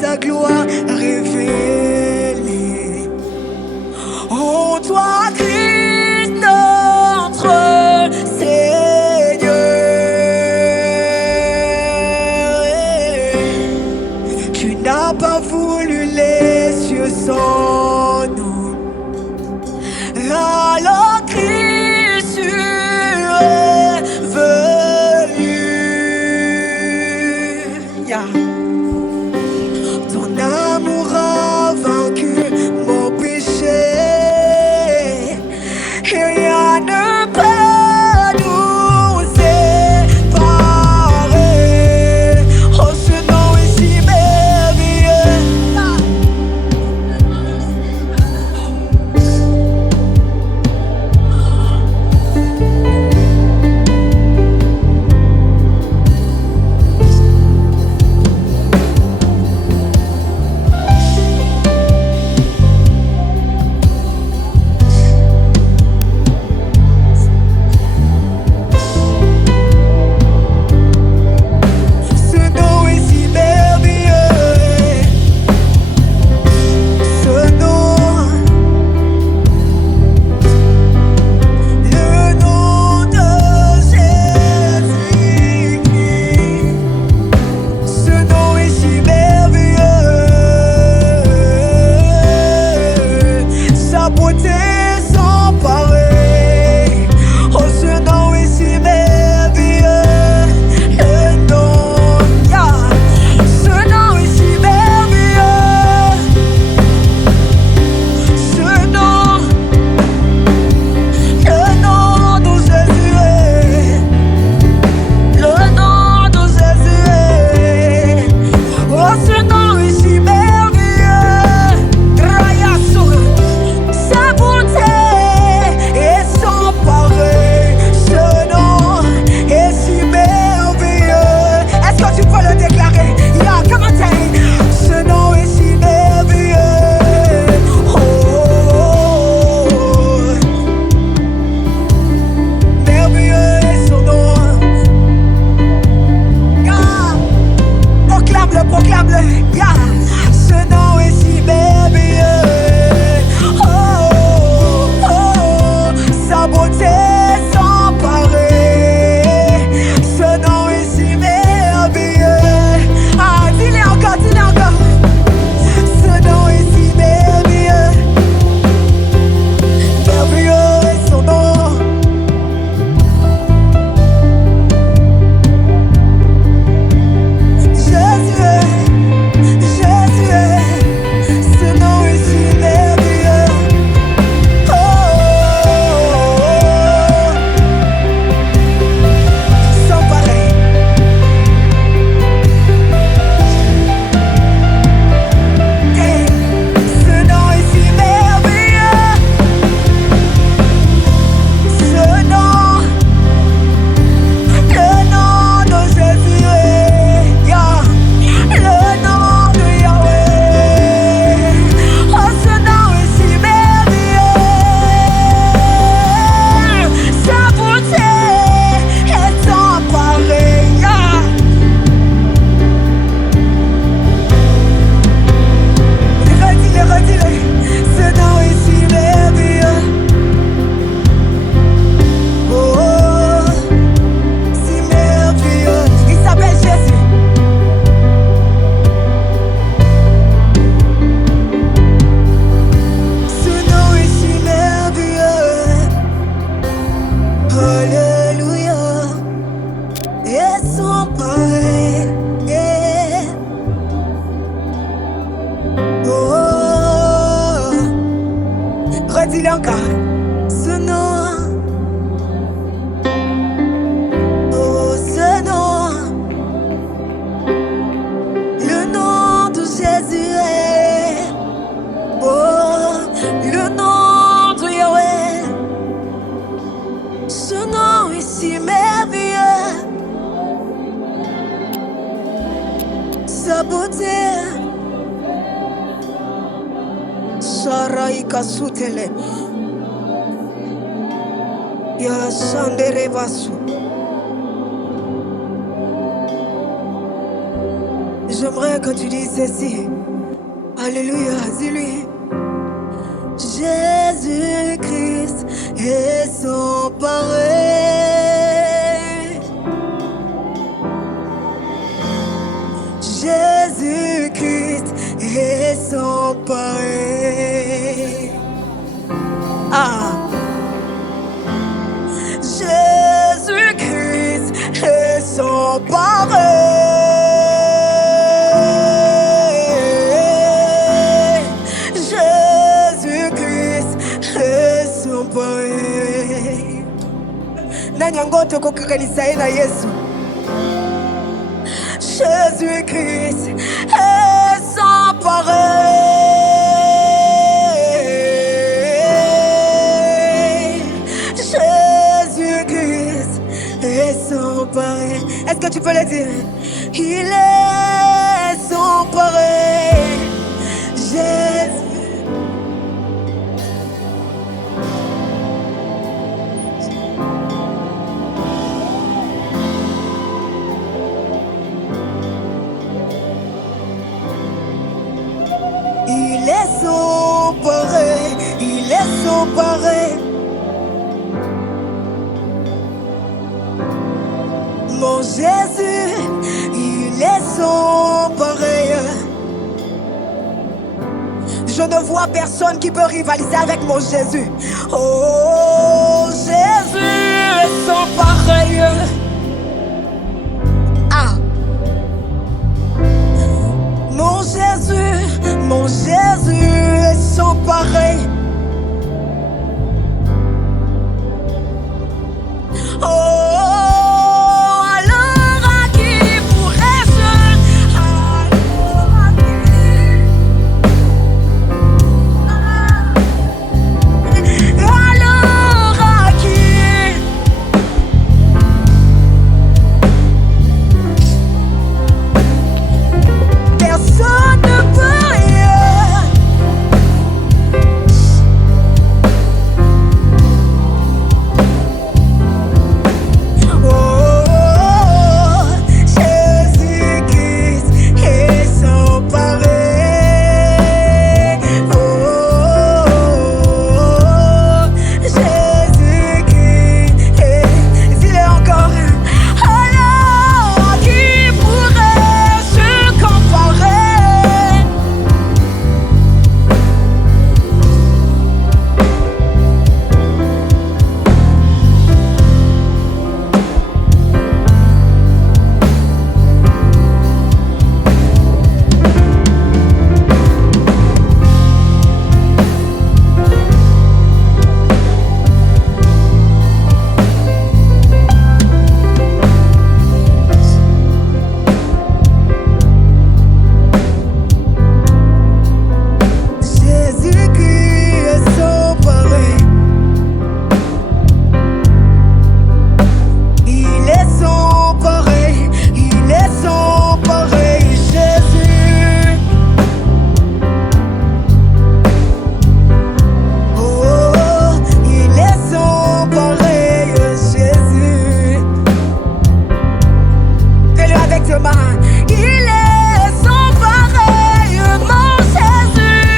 sa gloire révélée. Oh, toi, Christ, notre Seigneur, tu n'as pas voulu les cieux sans nous. Alors Christ, tu es venu. Yeah. Ton amour a vaincu mon péché. Et rien ne peut nous séparer. Oh, ce nom est si merveilleux. Redis-le encore. Ce nom. Oh, ce nom. Le nom de Jésus est. Oh, le nom de Yahweh. Ce nom est si merveilleux. Sa beauté. Saraika sutele. Ya sandere vasu. J'aimerais que tu dises ceci. Alléluia, dis-lui. Jésus-Christ est sans pareil. Jésus-Christ est sans pareil. Ah. Jésus-Christ est sans pareil. Jésus-Christ est sans pareil. Nanyangoto kukanisa ina Yesu. Jésus-Christ est sans pareil. Jésus-Christ est sans pareil. Est-ce que tu peux le dire? Il est sans pareil. Jésus. Il est sans pareil, il est sans pareil. Mon Jésus, il est sans pareil. Je ne vois personne qui peut rivaliser avec mon Jésus. Oh, Jésus est sans pareil. Ah. Mon Jésus est sans pareil. Oh, alors à qui pourrais-je? Alors à qui? Alors à qui? Personne ne peut rien. Oh, Jésus-Christ est sans pareil. Oh, Jésus-Christ est. Dis-le encore. Alors à qui pourrais-je comparer? Jésus-Christ est sans pareil. Il est sans pareil. Il est sans pareil. Jésus. Oh, il est sans pareil. Jésus. Fais-le avec tes mains. Il est sans pareil. Mon Jésus.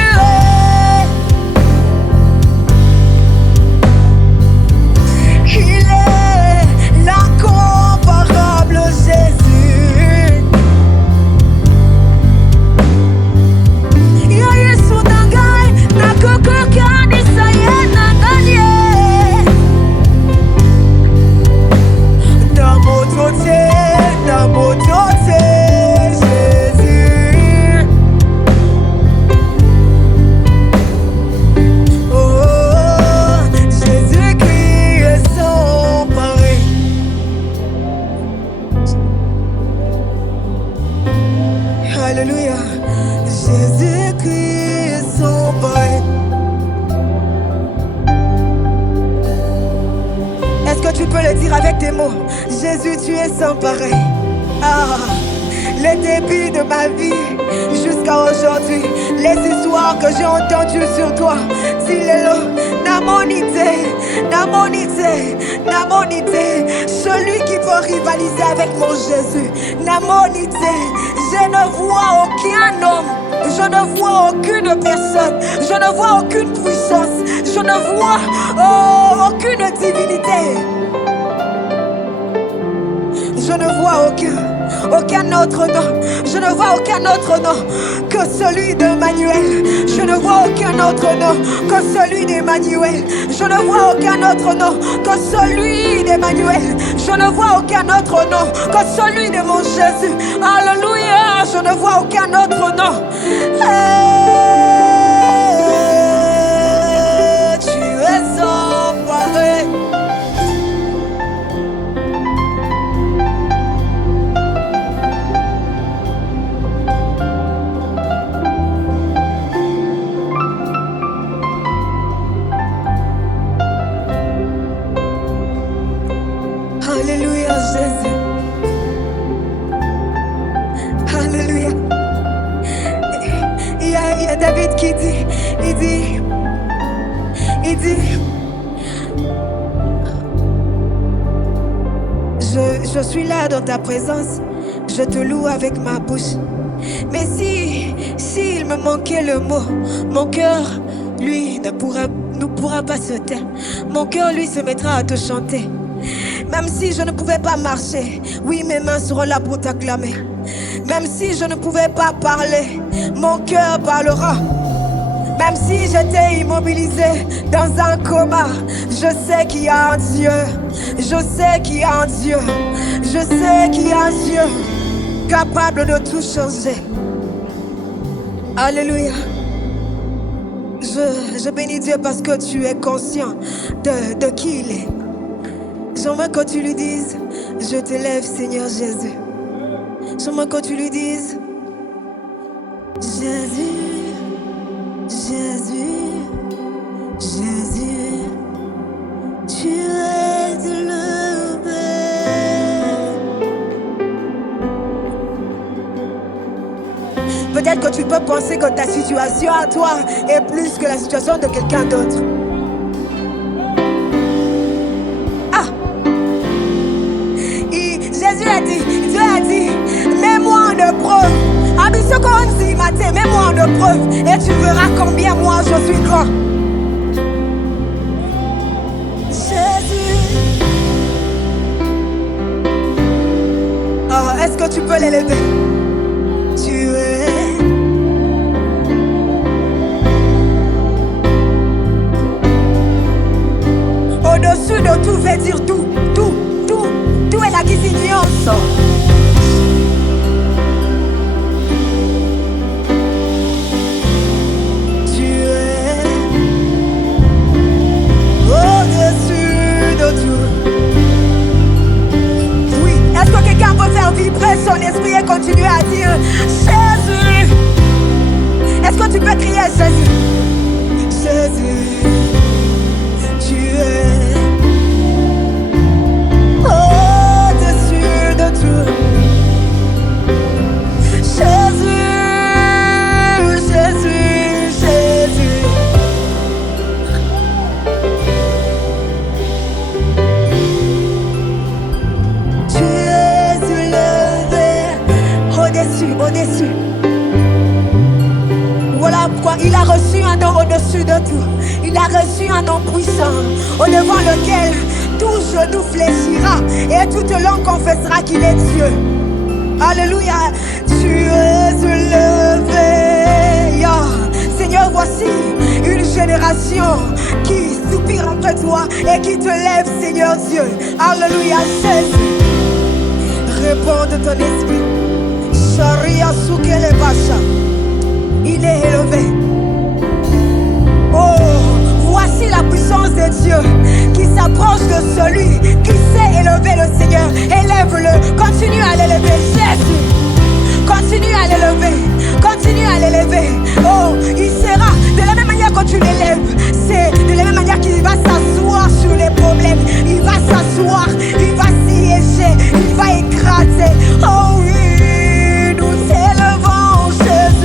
Il est l'incomparable Jésus. Yo Yesu nangai nakukukanisa yena ndani. Na motote Jésus. Oh, Jésus-Christ est sans pareil. Alléluia. Jésus-Christ est sans pareil. Est-ce que tu peux le dire avec tes mots? Jésus, tu es sans pareil. Ah, le début de ma vie jusqu'à aujourd'hui, les histoires chant que j'ai entendu sur toi. Dis-le, Namonité, Namonité, Namonité. Celui qui peut rivaliser avec mon Jésus. Namonité, je ne vois aucun homme. Je ne vois aucune personne. Je ne vois aucune puissance. Je ne vois aucune divinité. Je ne vois aucun autre nom. Je ne vois aucun autre nom que celui d'Emmanuel. Je ne vois aucun autre nom que celui d'Emmanuel. Je ne vois aucun autre nom que celui d'Emmanuel. Je ne vois aucun autre nom que celui de mon Jésus. Alléluia, je ne vois aucun autre nom. Tu es sans pareil. Alléluia, Jésus. Alléluia. Il y a David qui dit, je suis là dans ta présence, je te loue avec ma bouche. Mais s'il me manquait le mot, mon cœur, lui, ne pourra pas se taire. Mon cœur, lui, se mettra à te chanter. Même si je ne pouvais pas marcher, oui, mes mains seront là pour t'acclamer. Même si je ne pouvais pas parler, mon cœur parlera. Même si j'étais immobilisé dans un coma, je sais qu'il y a un Dieu. Je sais qu'il y a un Dieu. Je sais qu'il y a un Dieu capable de tout changer. Alléluia. Je bénis Dieu parce que tu es conscient de qui il est. J'aimerais que tu lui dises, je t'élève Seigneur Jésus. J'aimerais que tu lui dises, Jésus, Jésus, Jésus, tu es élevé. Peut-être que tu peux penser que ta situation à toi est plus que la situation de quelqu'un d'autre. Jésus a dit, Dieu a dit, mets-moi en épreuve. Mets-moi en épreuve et tu verras combien moi je suis grand. Jésus. Oh, est-ce que tu peux l'élever? Tu es. Au-dessus de tout, veut dire tout. Tout est la désignance. Tu es au-dessus de tout. Oui, est-ce que quelqu'un peut faire vibrer son esprit et continuer à dire Jésus? Est-ce que tu peux crier Jésus? Jésus, tu es au-dessus de tout. Jésus, Jésus, Jésus. Tu es élevé au-dessus. Voilà pourquoi il a reçu un nom au-dessus de tout. Il a reçu un nom puissant, au devant lequel tout genou fléchira et toute langue confessera qu'il est Dieu. Alléluia. Tu es élevé. Seigneur, voici une génération qui soupire après toi et qui te lève, Seigneur Dieu. Alléluia. Jésus, réponds de ton esprit. Sharia Soukele Bacha. Il est élevé. Oh, voici la puissance de Dieu qui s'approche de celui qui sait élever le Seigneur. Élève-le, continue à l'élever. Jésus, continue à l'élever. Continue à l'élever. Oh, il sera de la même manière que tu l'élèves. C'est de la même manière qu'il va s'asseoir sur les problèmes. Il va s'asseoir, il va siéger, il va écraser. Oh oui, nous élevons Jésus.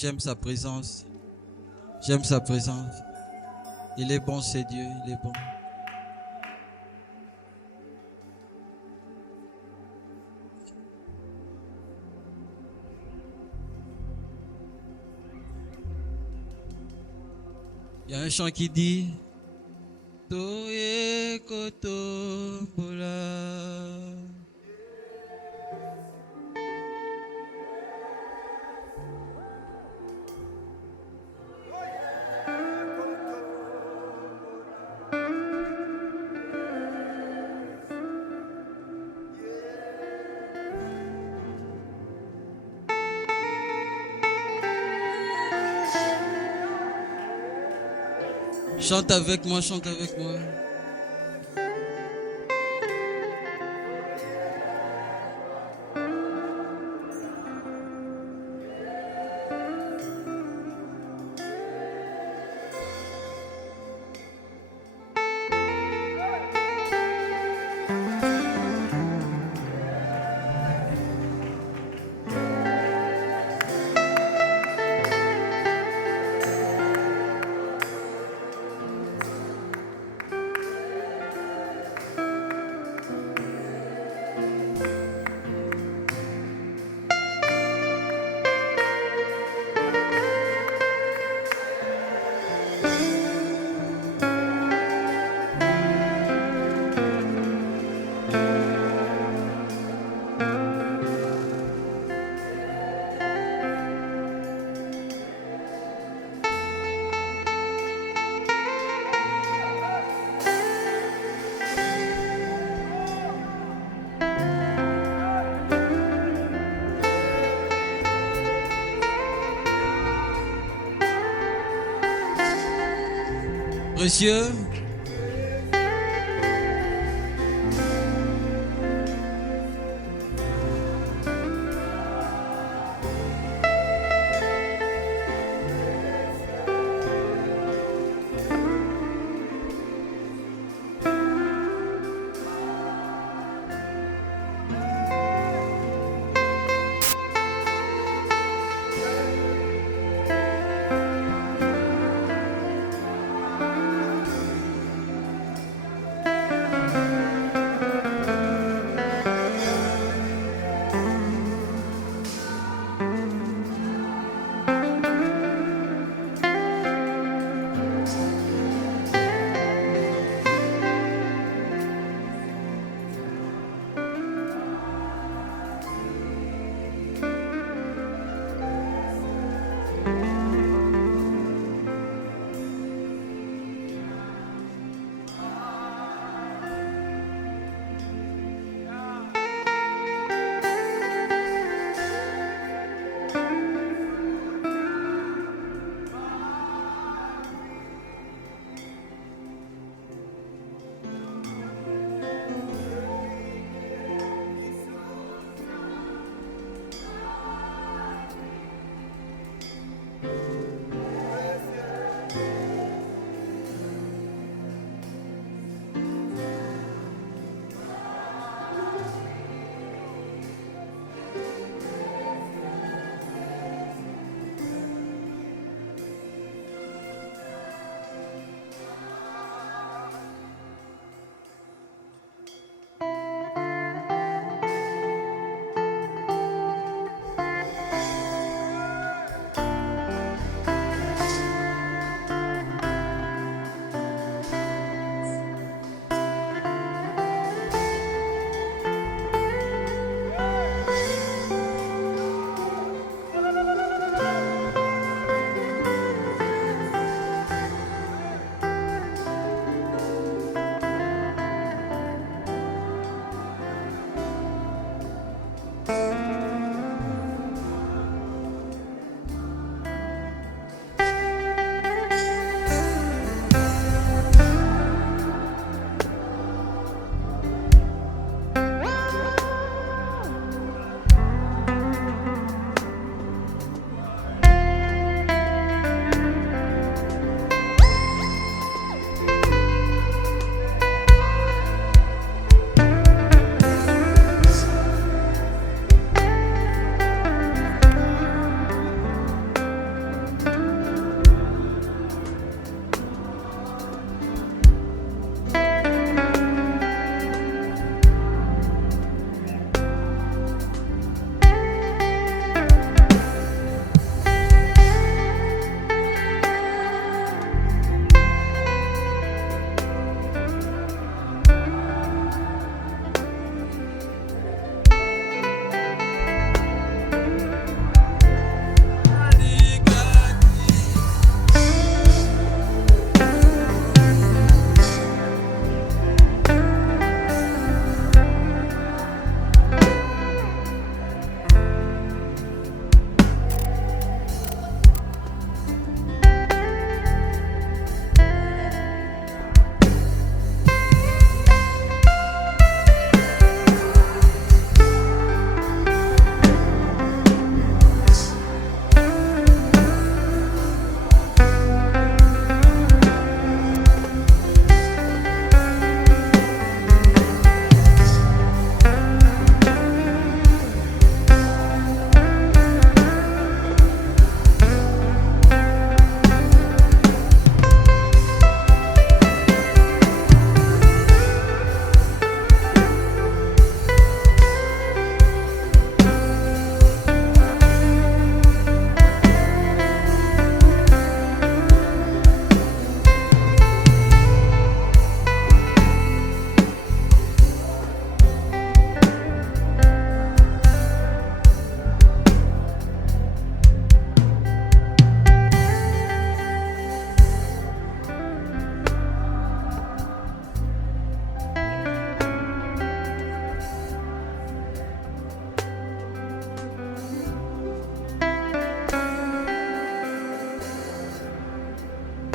J'aime sa présence. J'aime sa présence. Il est bon, c'est Dieu, il est bon. Il y a un chant qui dit Toye kotombola. Chante avec moi, chante avec moi. Précieux.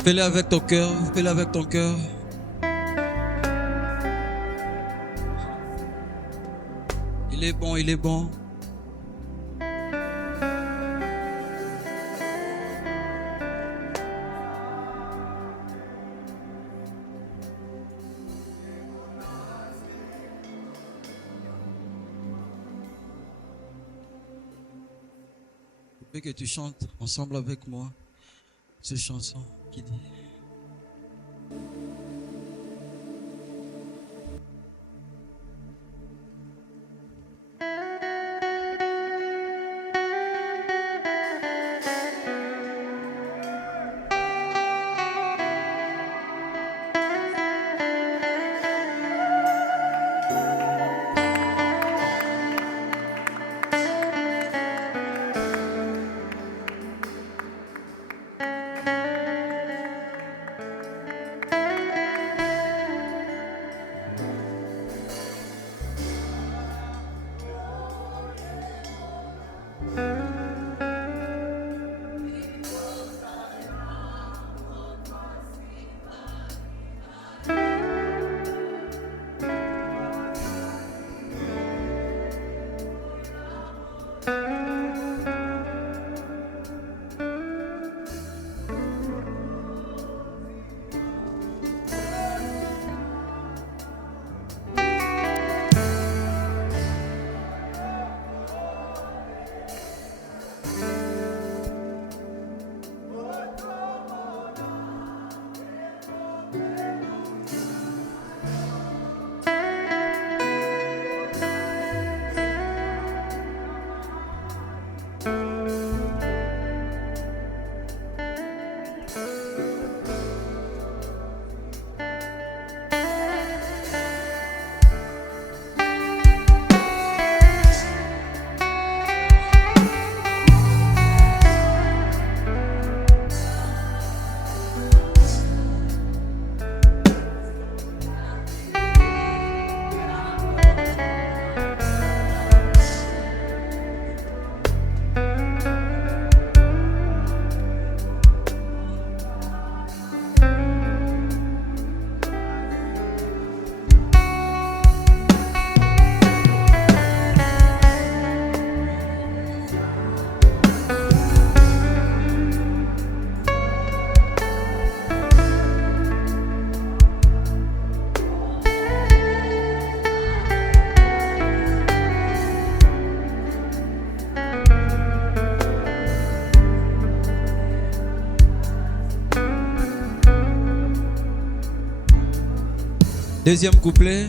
Fais-le avec ton cœur, fais-le avec ton cœur. Il est bon, il est bon. Je veux que tu chantes ensemble avec moi cette chanson qui dit: Deuxième couplet.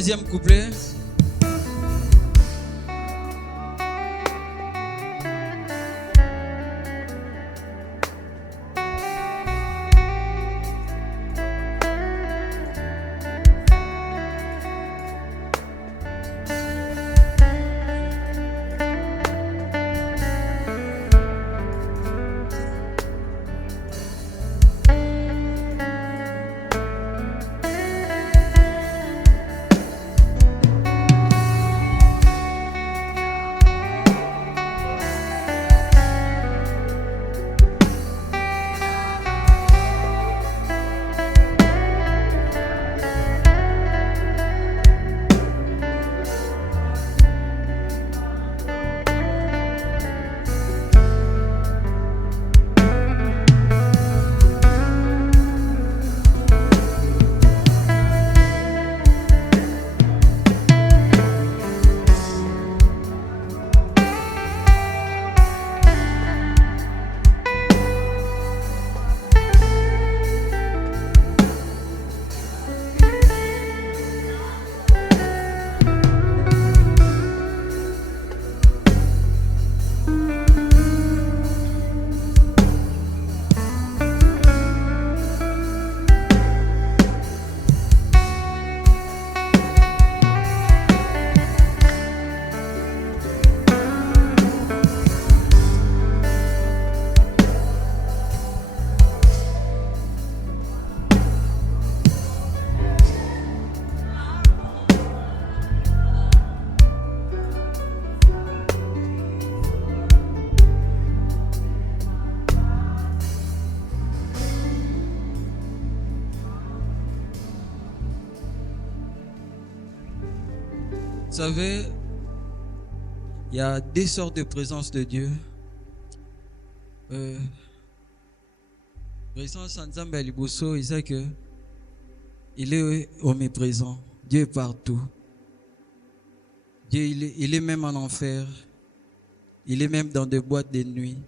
Troisième couplet. Vous savez, il y a deux sortes de présence de Dieu. Présence en Nzambe à Liboso, il sait que il est omniprésent. Dieu est partout. Dieu, il est même en enfer. Il est même dans des boîtes de nuit.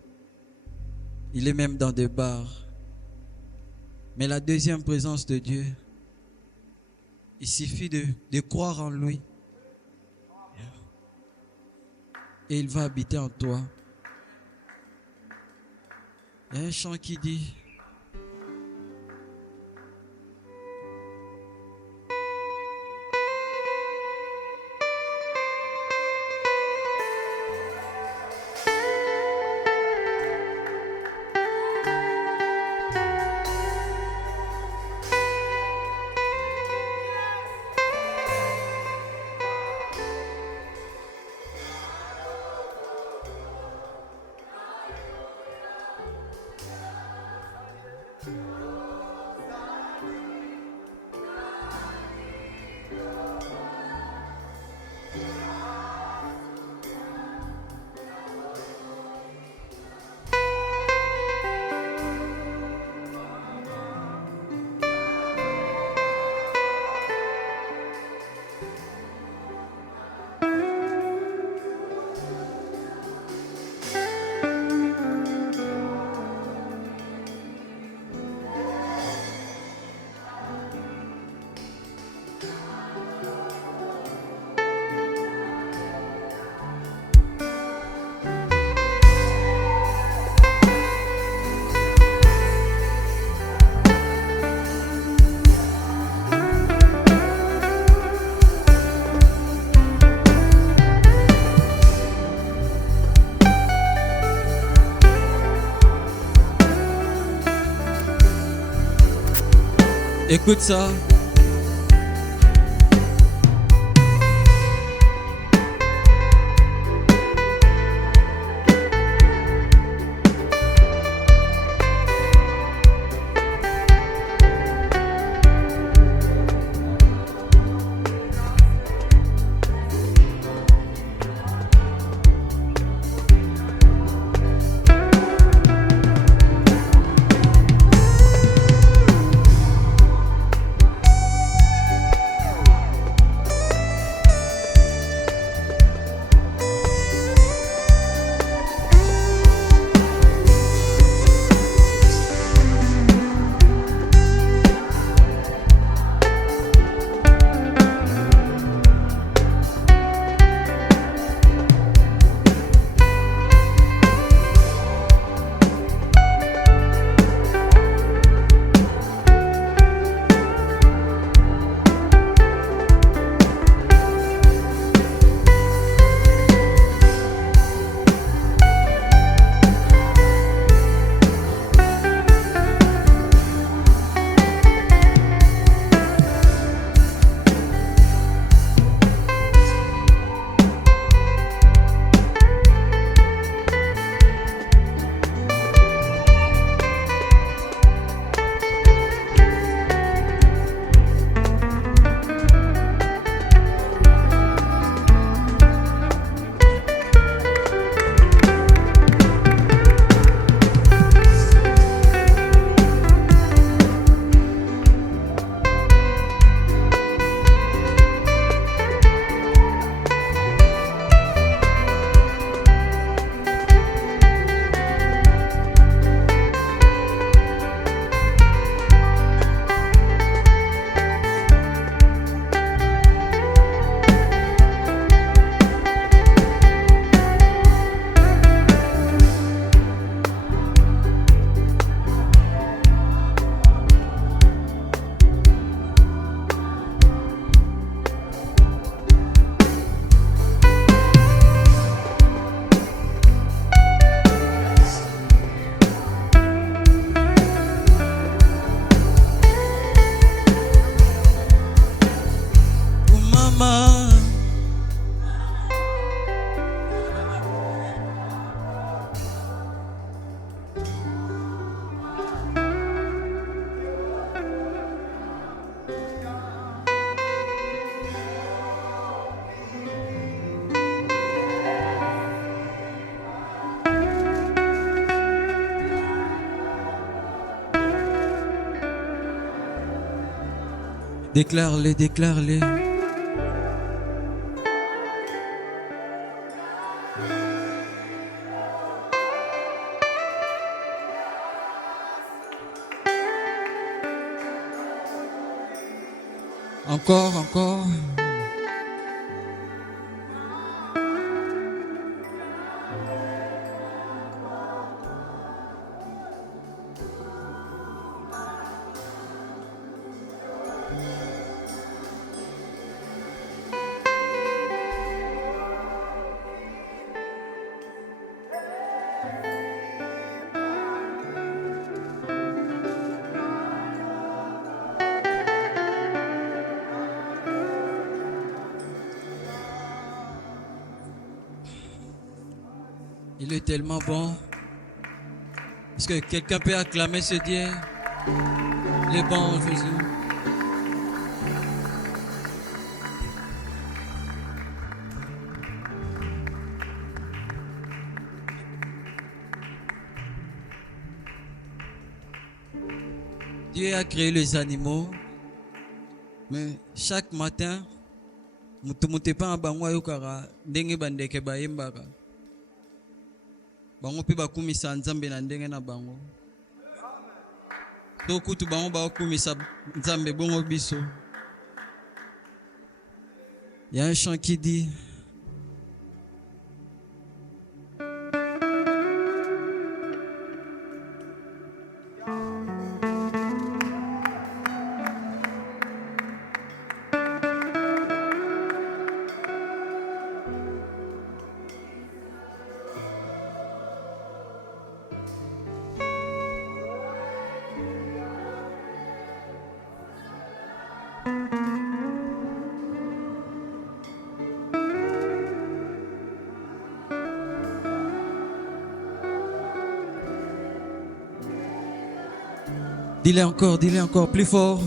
Il est même dans des bars. Mais la deuxième présence de Dieu, il suffit de croire en lui. Et il va habiter en toi. Il y a un chant qui dit: écoute ça. Déclare-les, déclare-les. Encore, encore. Il est tellement bon. Est-ce que quelqu'un peut acclamer ce Dieu? Il est bon, Jésus. Dieu a créé les animaux, mais chaque matin, mutu pa bango ayokaka ndenge bandeke bayembaka. Bango pe bakumisa nzambe na ndenge na bango. To kutu bango bakumisa nzambe bongo biso. Il y a un chant qui dit: dis-le encore plus fort.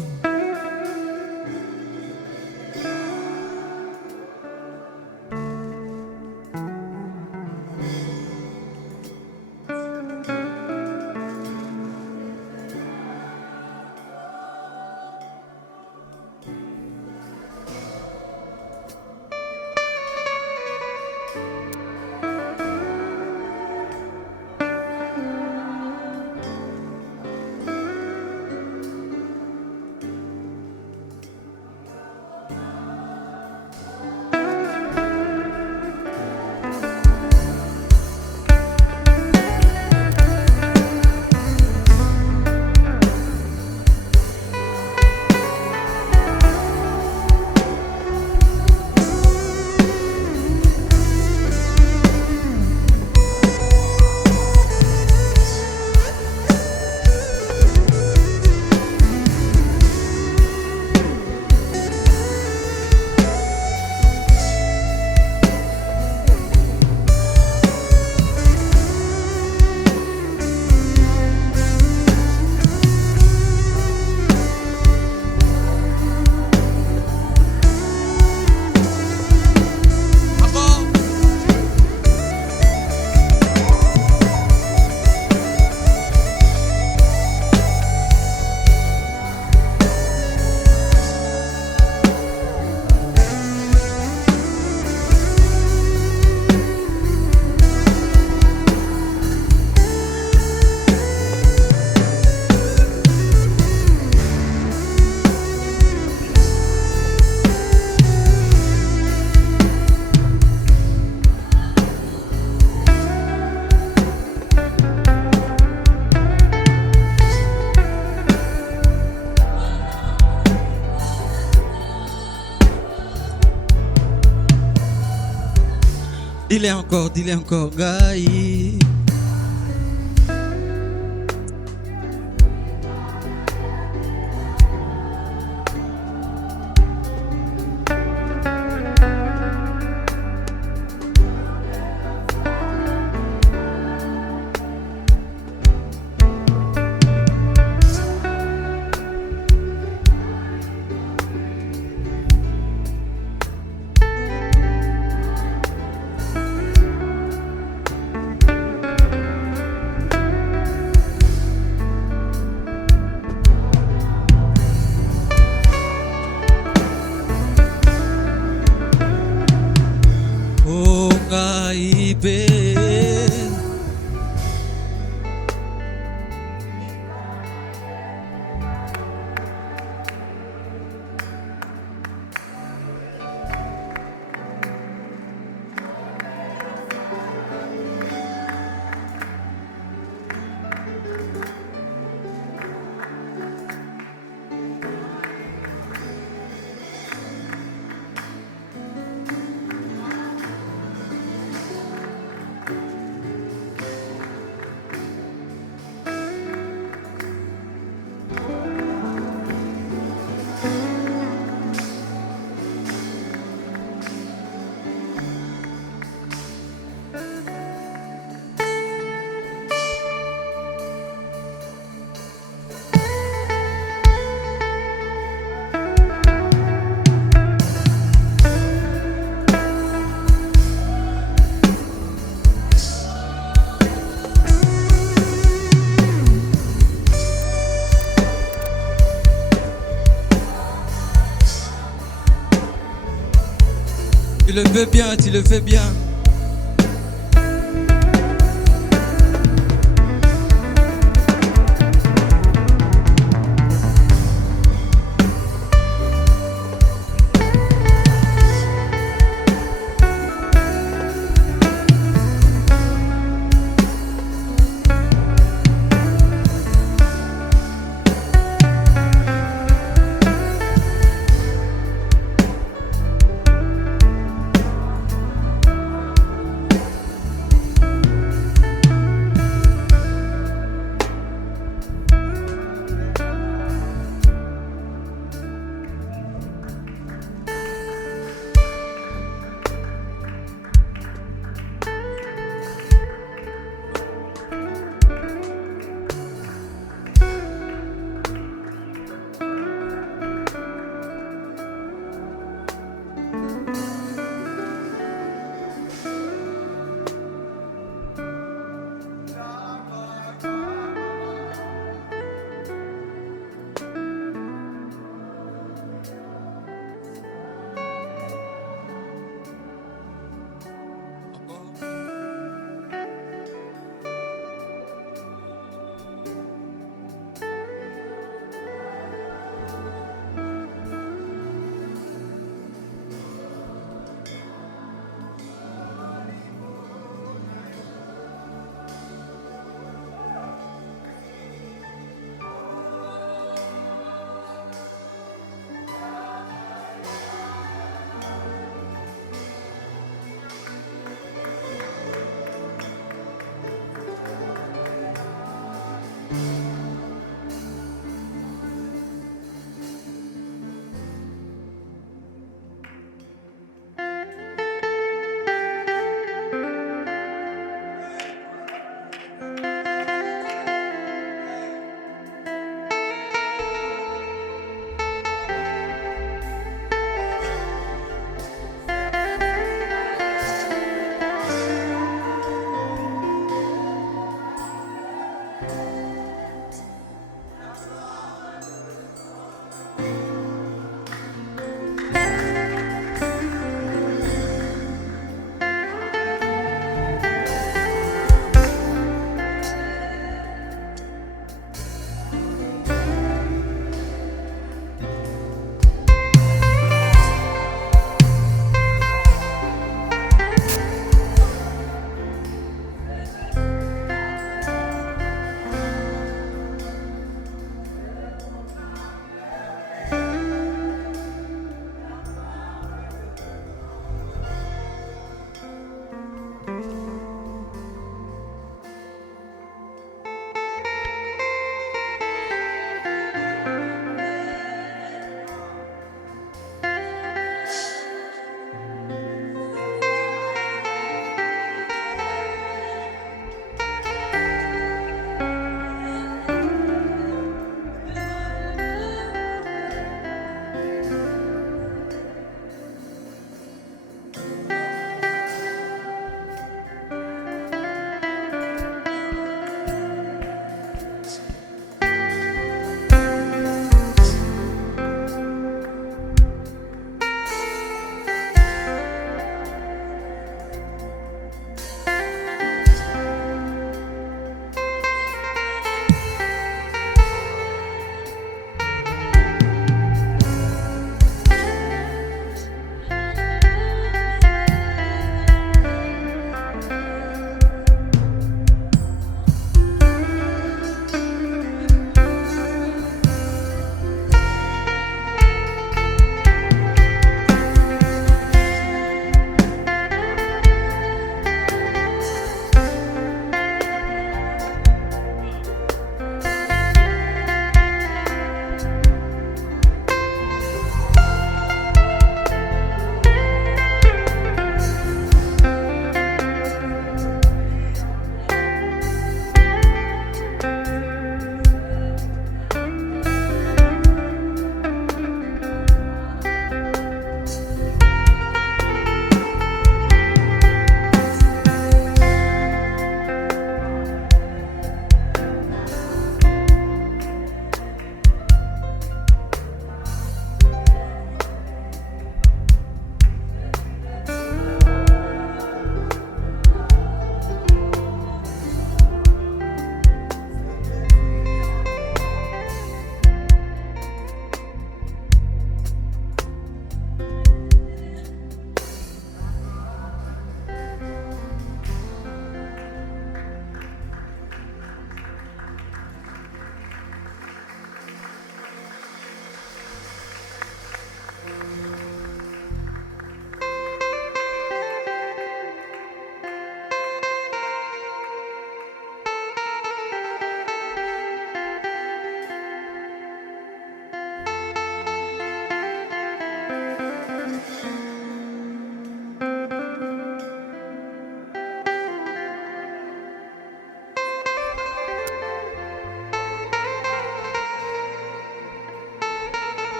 Dis-le encore, Gaï. libéré. Tu le fais bien, tu le fais bien.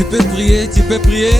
Tu peux prier, tu peux prier.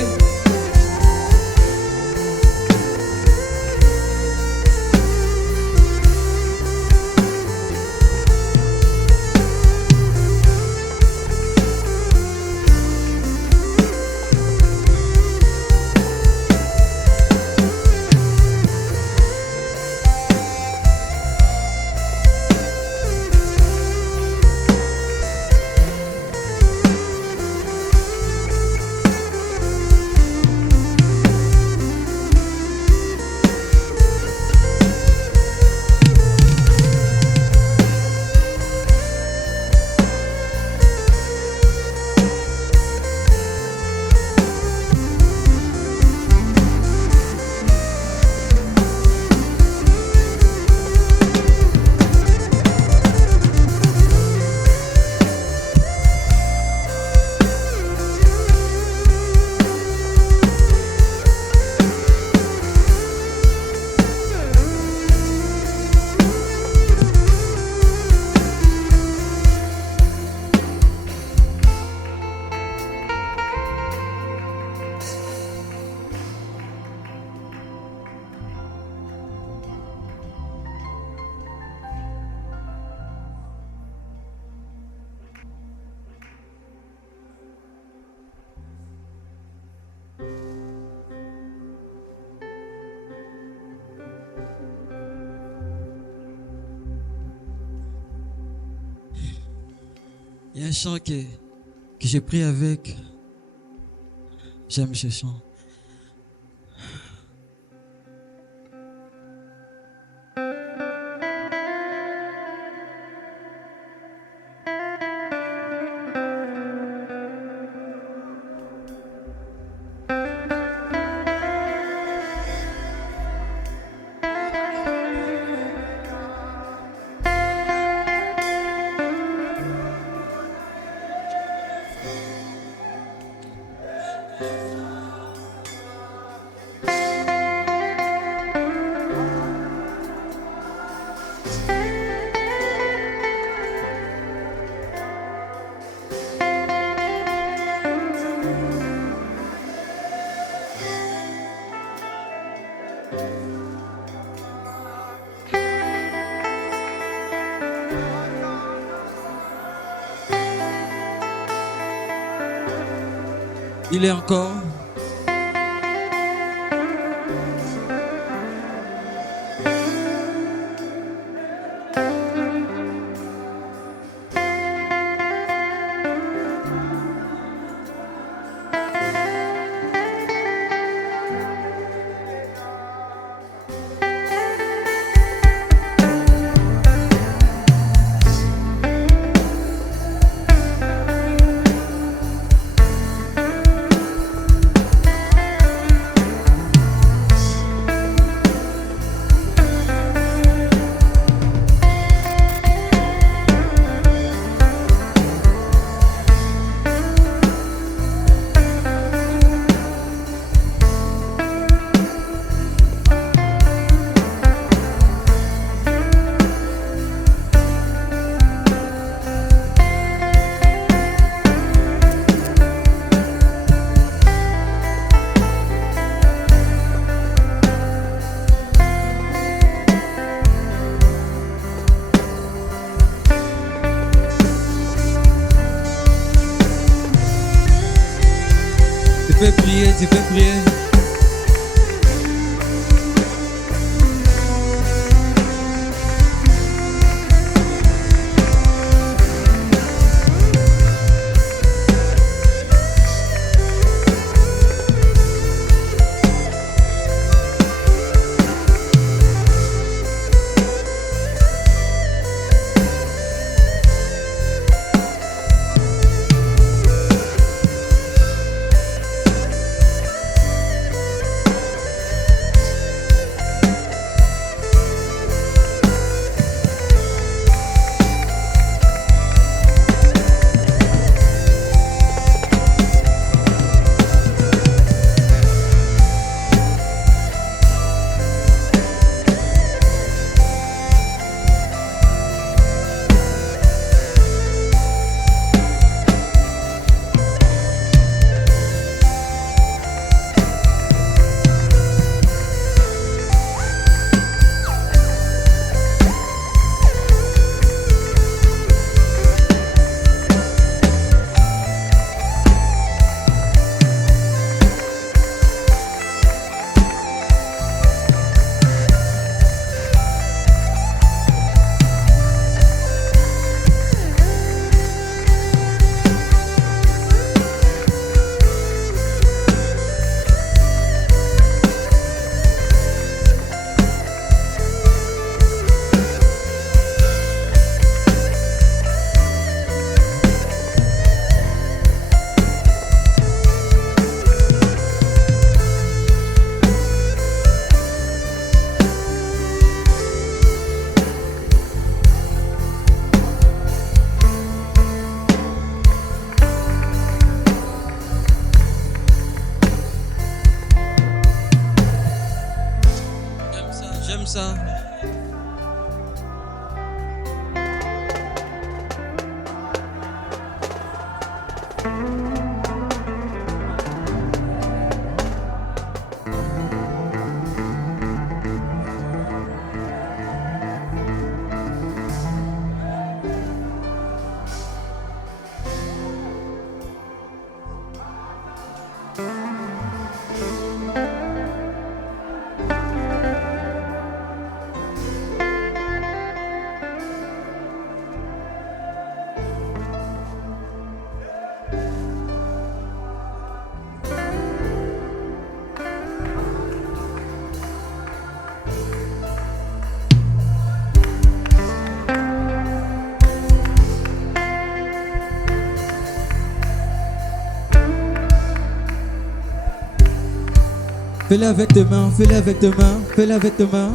Il y a un chant que j'ai pris avec. J'aime ce chant. Il est encore. Tu peux prier, tu peux prier. ça. Fais-le avec tes mains, fais-le avec tes mains, fais-le avec tes mains.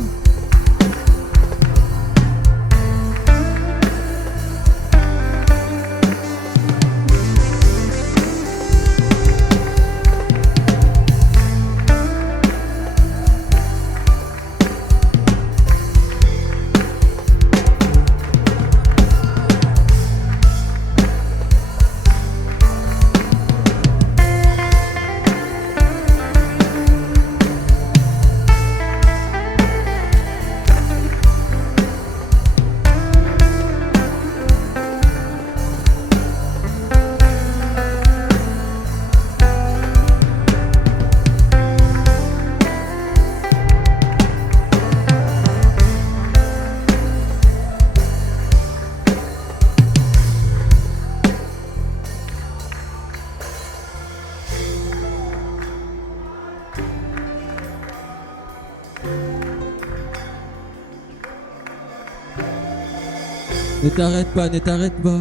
Ne t'arrête pas, ne t'arrête pas.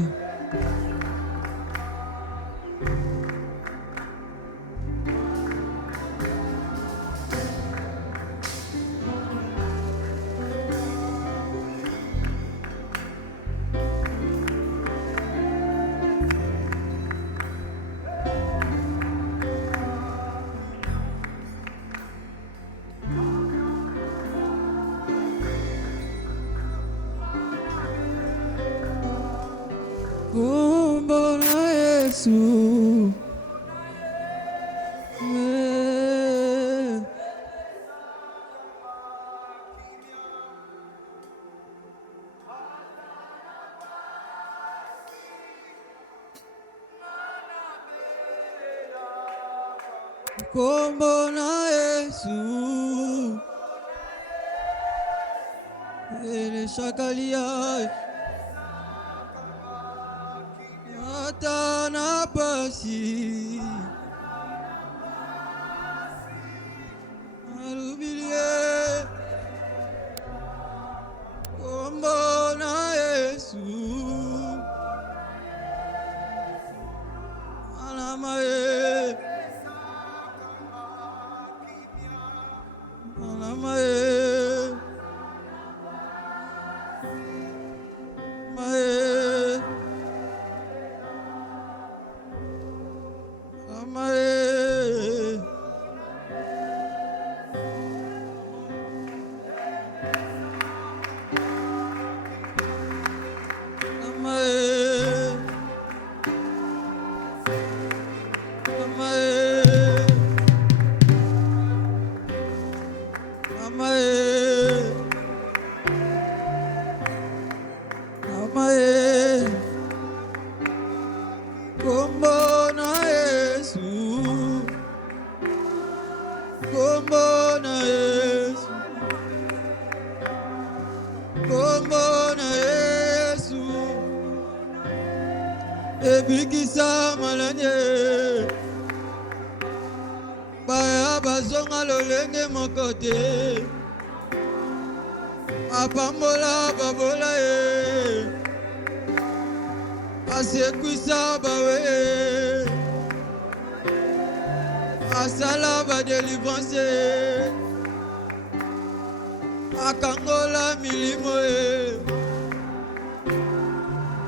Kumbona Yesu. Kumbona Yesu. Ele shakalia. Atana pasi alubilie Kumbona Yesu alamae alamae mae Kumbona Yesu, Kumbona Yesu, Kumbona Yesu, ebikisa malanye, baya bazonga lolenge mokote, apambola babola ye. Asekwisa bawe asala ba délivrance akangola milimo e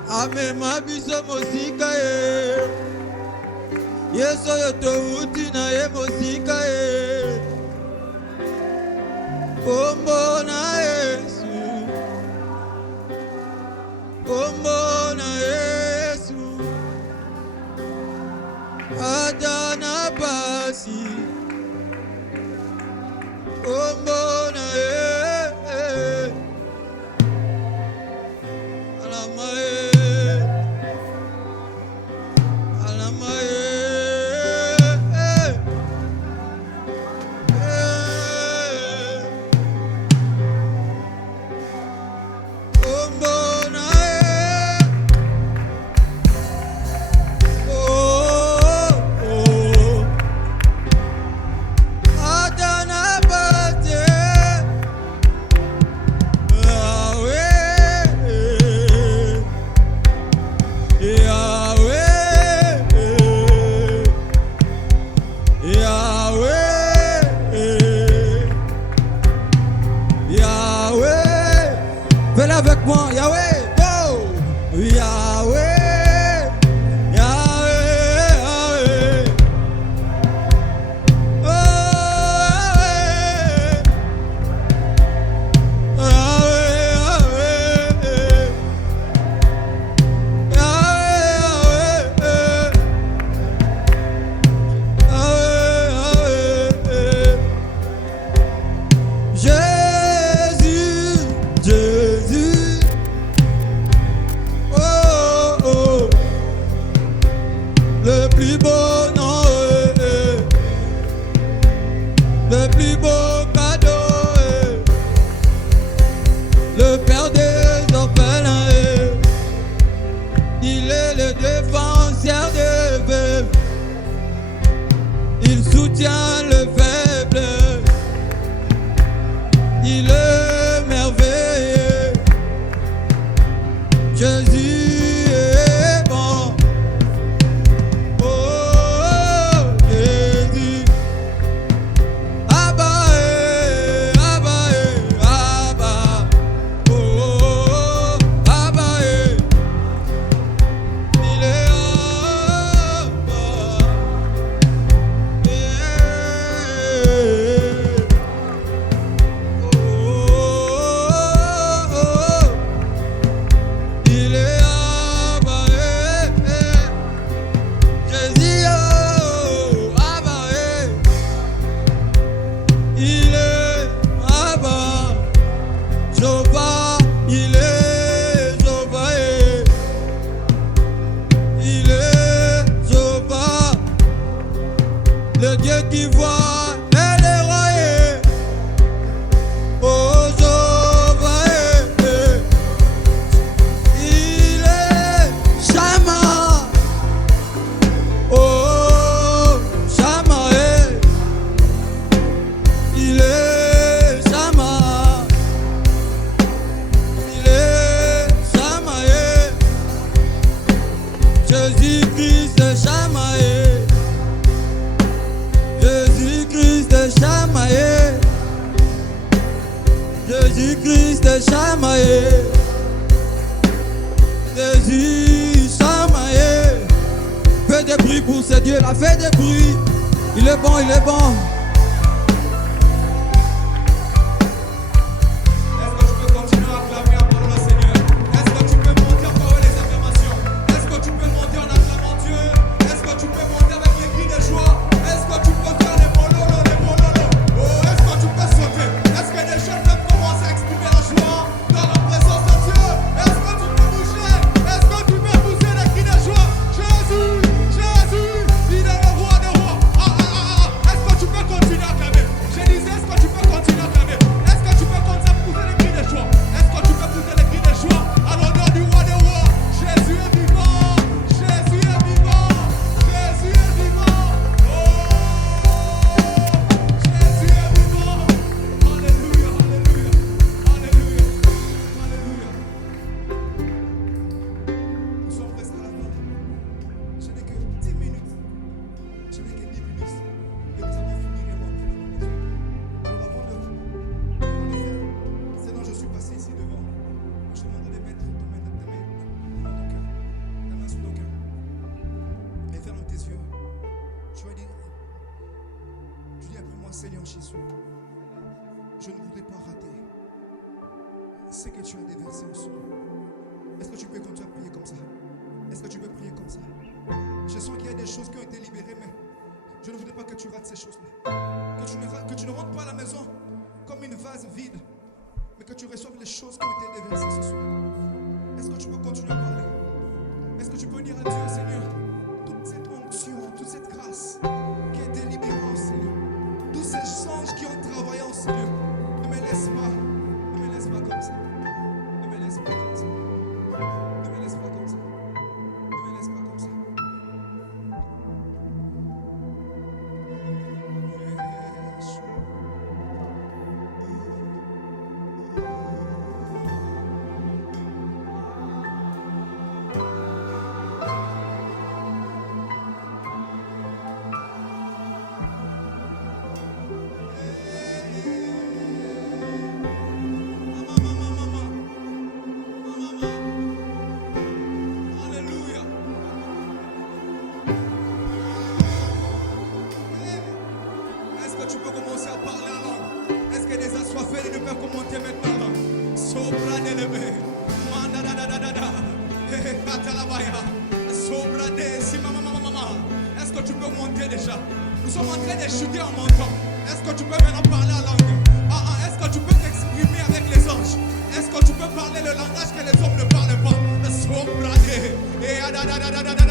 amema biso mosika e Yesu yoto uti na ye mosika e Kumbona Adana Basi. Ombona Alamae. Alamae. Fais-le avec moi, Yahweh, oh, Yahweh, Yahweh, Yahweh, oh, Yahweh, Yahweh, Jésus, Jésus. Le plus beau nom, le plus beau cadeau, le père des orphelins, il est le défenseur des veuves, il soutient le faible, il est merveilleux, Jésus est bon. Le Dieu qui voit et les royaumes, oh Jéhovah, il est Shama, oh Shama, il est Shama, il est Shama, Jésus-Christ est Shama. Jésus-Christ est chamaillé, Jésus chamaillé. Fais des bruits pour ce Dieu là, fais des bruits. Il est bon, il est bon. Est-ce que tu peux continuer à acclamer la parole au Seigneur? Est-ce que tu peux monter encore avec les acclamations? Est-ce que tu peux monter en acclamant Dieu? Est-ce que tu peux monter avec les cris de joie? Est-ce que tu peux faire les bololos, les bololos? Oh, est-ce que tu peux sauter? Est-ce que les jeunes peuvent commencer à exprimer la joie dans la présence de Dieu? Est-ce que tu peux bouger? Est-ce que tu peux pousser les cris de joie? Jésus, Jésus, il est le roi des rois. Est-ce que tu peux continuer à acclamer? Je disais, est-ce que tu peux continuer à acclamer? Est-ce que tu peux continuer à pousser les cris de joie? Est-ce que tu peux pousser les cris de joie à l'honneur du roi des rois? Jésus est vivant, Jésus est vivant, Jésus est vivant. Oh, Jésus est vivant. Alléluia, alléluia, alléluia, alléluia. Nous sommes presque à la fin. Je n'ai que 10 minutes. Je n'ai que 10 minutes. Et nous allons finir et rentrer dans la maison. Alors avant de faire, c'est dont je suis passé ici devant. Je te demande de mettre ta main sur ton cœur. Et ferme tes yeux. Tu vas dire, tu dis après moi, Seigneur Jésus, je ne voudrais pas rater ce que tu as déversé en soi. Est-ce que tu peux continuer à prier comme ça? Est-ce que tu peux prier comme ça? Je sens qu'il y a des choses qui ont été libérées, mais je ne voudrais pas que tu rates ces choses-là. Que tu ne rentres pas à la maison comme une vase vide, mais que tu reçoives les choses qui ont été déversées ce soir. Est-ce que tu peux continuer à parler? Est-ce que tu peux dire à Dieu, Seigneur, toute cette onction, toute cette grâce qui a été libérée, oh Seigneur, tous ces anges qui ont travaillé, oh Seigneur, ne me laisse pas comme ça. Ne me laisse pas comme ça. Ne me laisse pas comme ça. Ne me laisse pas comme ça. Alléluia. Est-ce que tu peux commencer à parler en langue? Est-ce que les assoiffés ne peuvent commenter maintenant? Sobra de lebe, manda da da da da da, katalabaya, sobra de si mama mama mama. Est-ce que tu peux monter déjà? Nous sommes en train de chuter en montant. Est-ce que tu peux maintenant parler en langue? Est-ce que tu peux t'exprimer avec les anges? Est-ce que tu peux parler le langage que les hommes ne parlent pas? Sobra de, da da da da da da.